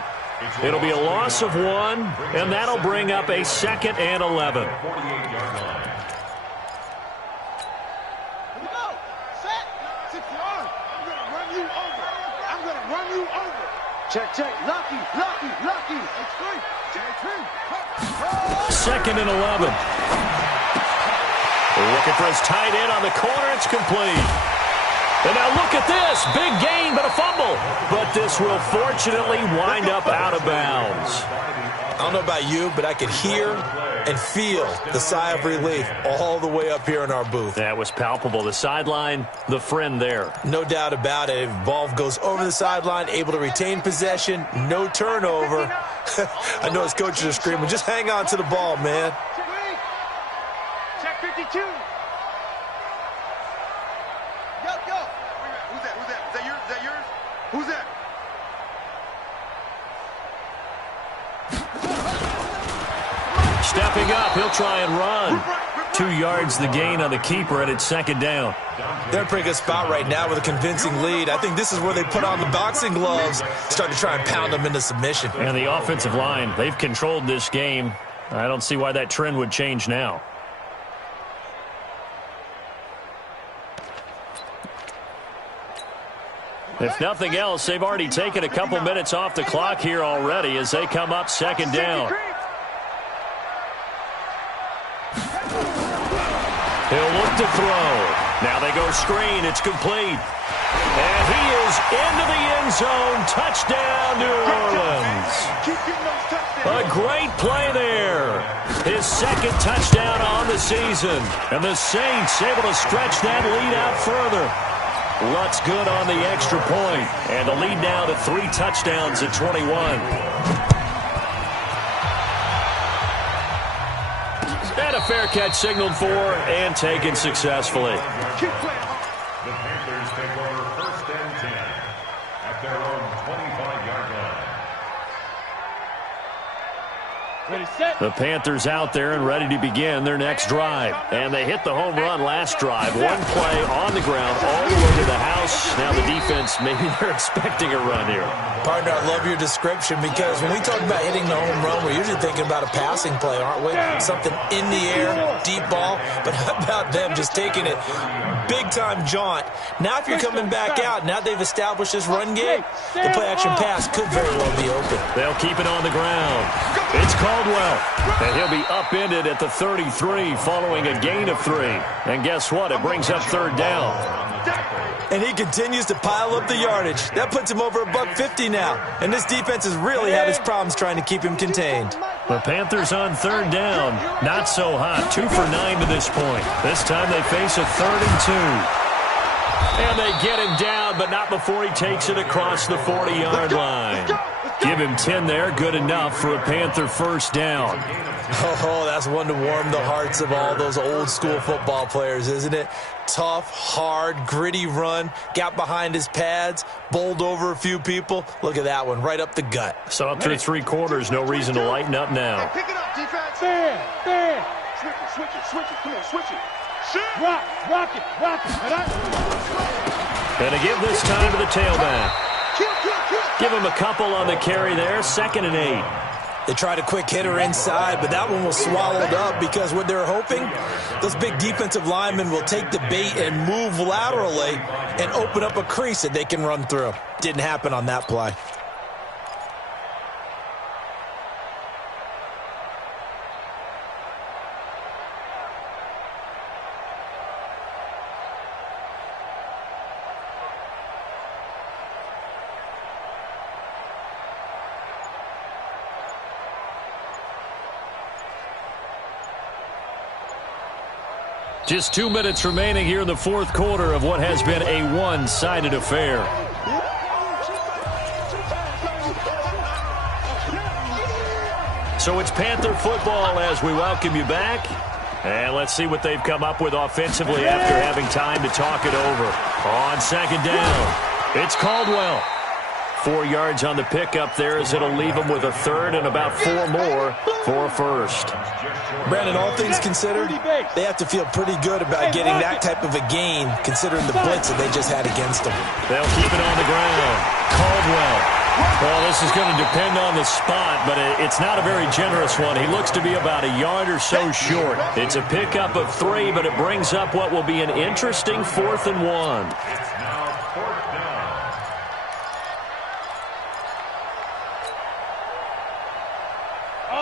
It'll be a loss of 1, and that'll bring up a 2nd and 11. Here we go. Set. 6 yards. I'm going to run you over. I'm going to run you over. Check, check. Lucky, lucky, lucky. Extreme. Extreme. 2nd and 11. Looking for his tight end on the corner. It's complete. And now look at this. Big gain, but a fumble. But this will fortunately wind up out of bounds. I don't know about you, but I could hear and feel the sigh of relief all the way up here in our booth. That was palpable. The sideline, the friend there. No doubt about it. Ball goes over the sideline, able to retain possession, no turnover. I know his coaches are screaming, just hang on to the ball, man. Check 52. Who's that? Stepping up, he'll try and run. 2 yards the gain on the keeper, and it's 2nd down. They're in a pretty good spot right now with a convincing lead. I think this is where they put on the boxing gloves, start to try and pound them into submission. And the offensive line, they've controlled this game. I don't see why that trend would change now. If nothing else, they've already taken a couple minutes off the clock here already as they come up 2nd down. He'll look to throw. Now they go screen. It's complete. And he is into the end zone. Touchdown, New Orleans. A great play there. His 2nd touchdown on the season. And the Saints able to stretch that lead out further. Lutz good on the extra point. And the lead now to 3 touchdowns at 21. And a fair catch signaled for and taken successfully. The Panthers take over 1st and 10 at their own 25-yard line. Ready, set. The Panthers out there and ready to begin their next drive. And they hit the home run last drive. 1 play on the ground all the way to the house. Now the defense, maybe they're expecting a run here. Partner, I love your description because when we talk about hitting the home run, we're usually thinking about a passing play, aren't we? Something in the air, deep ball. But how about them just taking it big-time jaunt? Now if you're coming back out, now they've established this run game, the play-action pass could very well be open. They'll keep it on the ground. It's Caldwell. And he'll be upended at the 33 following a gain of 3. And guess what? It brings up 3rd down. And he continues to pile up the yardage. That puts him over $150 now. And this defense has really had its problems trying to keep him contained. The Panthers on 3rd down. Not so hot. 2 for 9 to this point. This time they face a 3rd and 2. And they get him down, but not before he takes it across the 40-yard line. Give him 10 there. Good enough for a Panther 1st down. Oh, that's one to warm the hearts of all those old-school football players, isn't it? Tough, hard, gritty run. Got behind his pads, bowled over a few people. Look at that one, right up the gut. So up through 3 quarters, no reason to lighten up now. Pick it up, defense. Stand. Switch it. Come on, switch it. Rock it. And to give this time to the tailback. Give him a couple on the carry there. 2nd and 8. They tried a quick hitter inside, but that one was swallowed up because what they're hoping, those big defensive linemen will take the bait and move laterally and open up a crease that they can run through. Didn't happen on that play. Just 2 minutes remaining here in the fourth quarter of what has been a one-sided affair. So it's Panther football as we welcome you back. And let's see what they've come up with offensively after having time to talk it over. On second down, it's Caldwell. 4 yards on the pickup there as it'll leave them with a third and about 4 more for a first. Brandon, all things considered, they have to feel pretty good about getting that type of a gain considering the blitz that they just had against them. They'll keep it on the ground. Caldwell. Well, this is going to depend on the spot, but it's not a very generous one. He looks to be about a yard or so short. It's a pickup of 3, but it brings up what will be an interesting 4th and 1. It's now 4th down.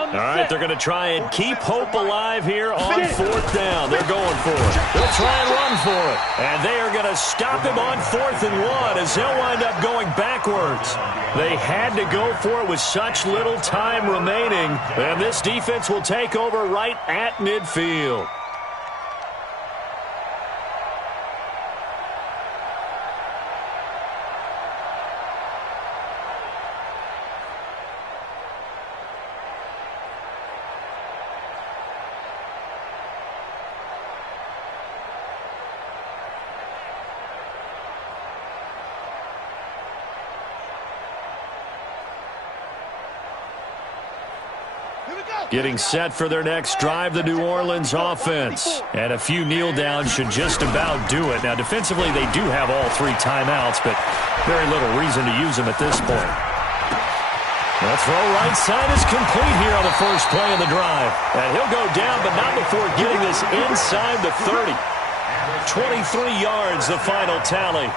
All right, they're going to try and keep hope alive here on 4th down. They're going for it. They'll try and run for it. And they are going to stop him on 4th and 1 as they'll wind up going backwards. They had to go for it with such little time remaining. And this defense will take over right at midfield. Getting set for their next drive, the New Orleans offense. And a few kneel downs should just about do it. Now, defensively, they do have all 3 timeouts, but very little reason to use them at this point. The throw right side is complete here on the first play of the drive. And he'll go down, but not before getting this inside the 30. 23 yards, the final tally.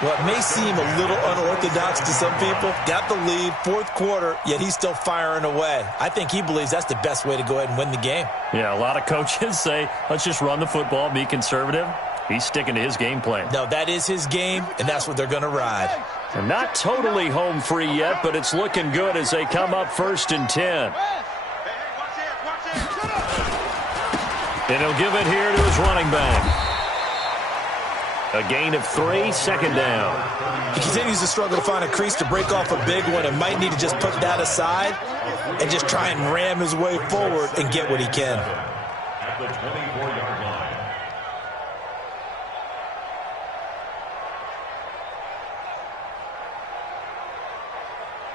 What may seem a little unorthodox to some people, got the lead, 4th quarter, yet he's still firing away. I think he believes that's the best way to go ahead and win the game. Yeah, a lot of coaches say, let's just run the football, be conservative. He's sticking to his game plan. No, that is his game, and that's what they're going to ride. And not totally home free yet, but it's looking good as they come up 1st and 10. And he'll give it here to his running back. A gain of 3, second down. He continues to struggle to find a crease to break off a big one and might need to just put that aside and just try and ram his way forward and get what he can. At the 24-yard line.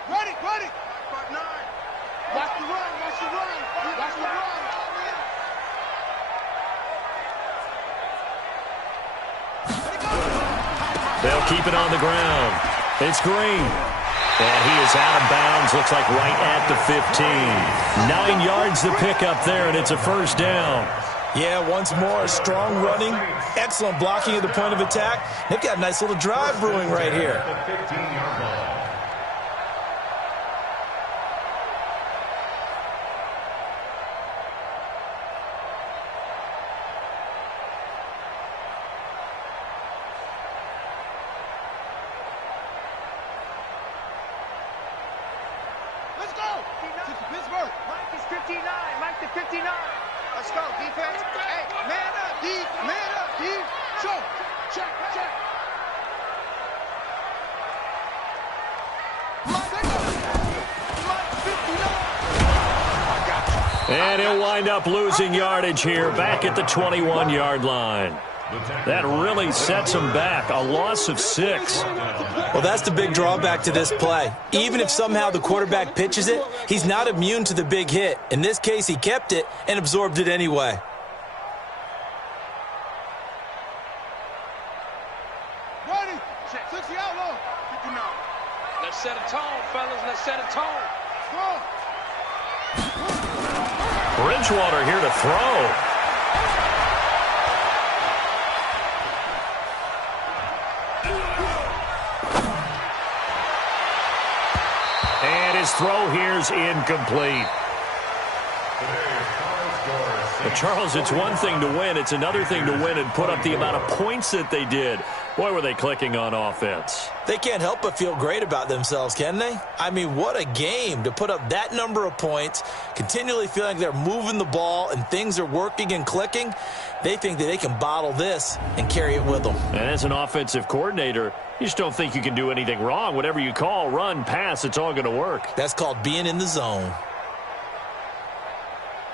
Ready. Watch the run. They'll keep it on the ground. It's Green. And he is out of bounds, looks like right at the 15. 9 yards the pickup there, and it's a first down. Yeah, once more, strong running, excellent blocking at the point of attack. They've got a nice little drive brewing right here. The 15-yard line. And he'll wind up losing yardage here back at the 21-yard line. That really sets him back. A loss of 6. Well, that's the big drawback to this play. Even if somehow the quarterback pitches it, he's not immune to the big hit. In this case, he kept it and absorbed it anyway. Ready. 60 out long. 59. Let's set a tone, fellas. Let's set a tone. Go. Bridgewater here to throw. And his throw here is incomplete. Today's final score, But Charles, it's one thing to win. It's another thing to win and put up the amount of points that they did. Boy, were they clicking on offense. They can't help but feel great about themselves, can they? I mean, what a game to put up that number of points, continually feeling like they're moving the ball and things are working and clicking. They think that they can bottle this and carry it with them. And as an offensive coordinator, you just don't think you can do anything wrong. Whatever you call, run, pass, it's all going to work. That's called being in the zone.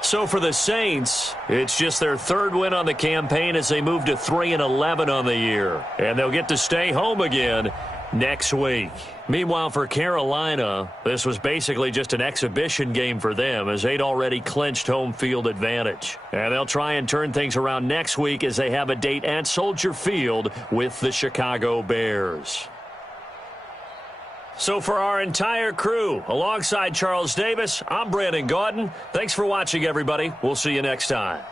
So for the Saints, it's just their third win on the campaign as they move to 3-11 on the year. And they'll get to stay home again next week. Meanwhile, for Carolina, this was basically just an exhibition game for them as they'd already clinched home field advantage. And they'll try and turn things around next week as they have a date at Soldier Field with the Chicago Bears. So for our entire crew, alongside Charles Davis, I'm Brandon Gaudin. Thanks for watching, everybody. We'll see you next time.